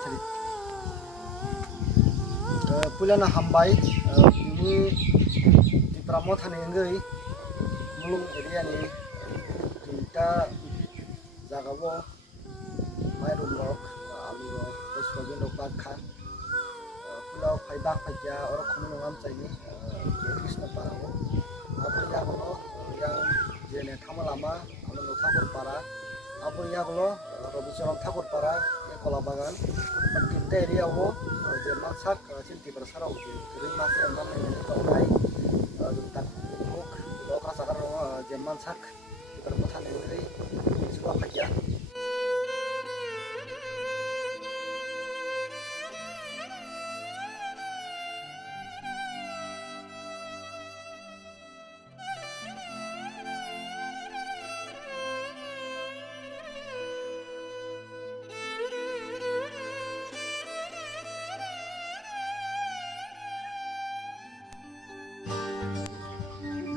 cari pulana hambai ini di pramotan yang gay mulung area ni kita jaga bo mai rum rok alu rok sebagai lopak kah pulau Paibak Paja orang komunal am cai ni Krishna Parago apa ya kalau yang jenis tamu lama anu Thakur Para apa ya kalau Robinson Thakur Para Kola Bagan kita area wo Jerman sak cinti bersarau jadi masih emang ini tolai tentang buk lokal sakar Jerman sak permutaan ini sebuah kajian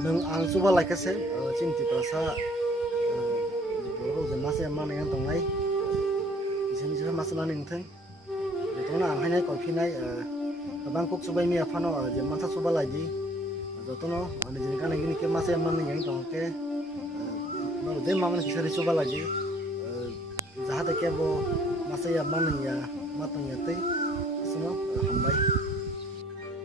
neng ang suba like se cinti perasa boro je masih emang yang tongai isen jira masalah neng teng itu na ang hanya kau pinai bangkok subai mi afano je masa suba lagi itu no ane jadi kan ini ke masih emang yang tongke no je mama kisah suba lagi jahat ke bo masih emang ya matang ya teh semua hambai